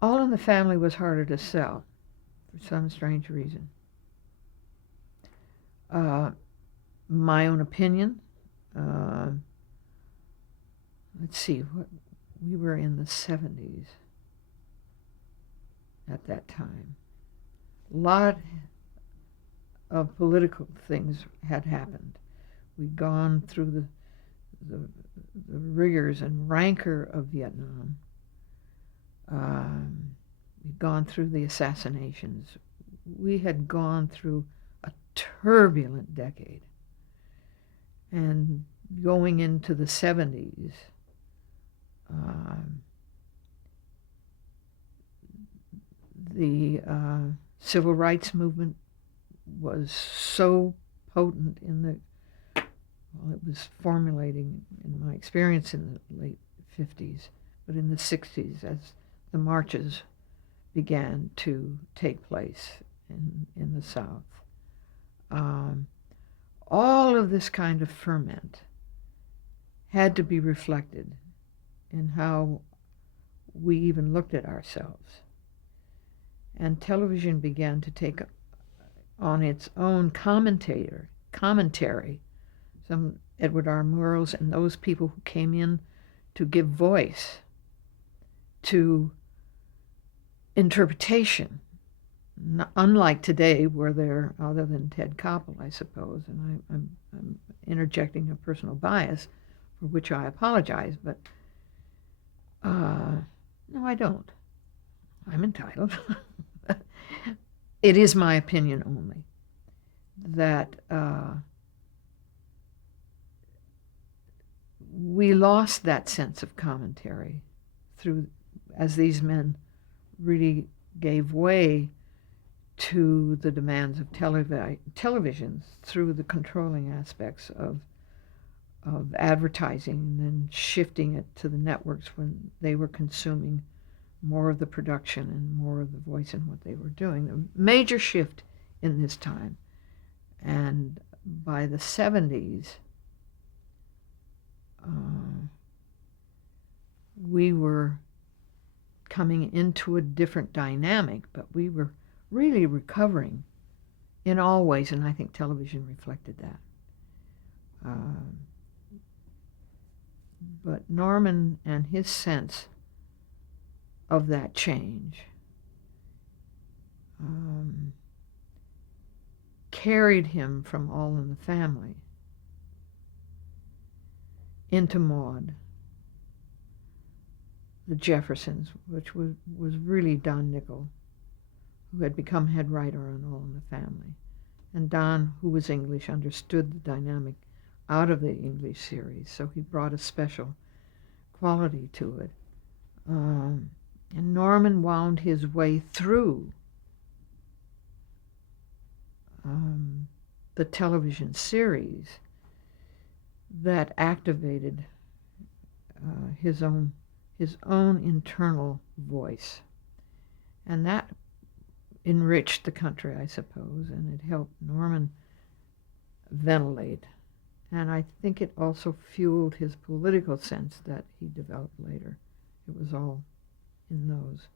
All in the Family was harder to sell for some strange reason. Uh, my own opinion. Uh, let's see, we were in the 70s at that time. A lot of political things had happened. We'd gone through the, the rigors and rancor of Vietnam. We'd gone through the assassinations. We had gone through a turbulent decade. And going into the 70s, the civil rights movement was so potent in the, well, it was formulating, in my experience, in the late 50s, but in the 60s as the marches began to take place in the South. All of this kind of ferment had to be reflected in how we even looked at ourselves. And television began to take on its own commentary, some Edward R. Murrows and those people who came in to give voice to interpretation. Unlike today, where they're, other than Ted Koppel, I suppose, and I'm interjecting a personal bias, for which I apologize, but no, I don't. I'm entitled. It is my opinion only that we lost that sense of commentary through, as these men really gave way to the demands of television through the controlling aspects of advertising, and then shifting it to the networks when they were consuming more of the production and more of the voice in what they were doing. A major shift in this time. And by the 70s, we were coming into a different dynamic, but we were really recovering in all ways, and I think television reflected that. But Norman and his sense of that change carried him from All in the Family into Maude, the Jeffersons, which was really Don Nichol, who had become head writer on All in the Family. And Don, who was English, understood the dynamic out of the English series, so he brought a special quality to it. And Norman wound his way through the television series that activated his own internal voice, and that enriched the country, I suppose, and it helped Norman ventilate. And I think it also fueled his political sense that he developed later. It was all in those.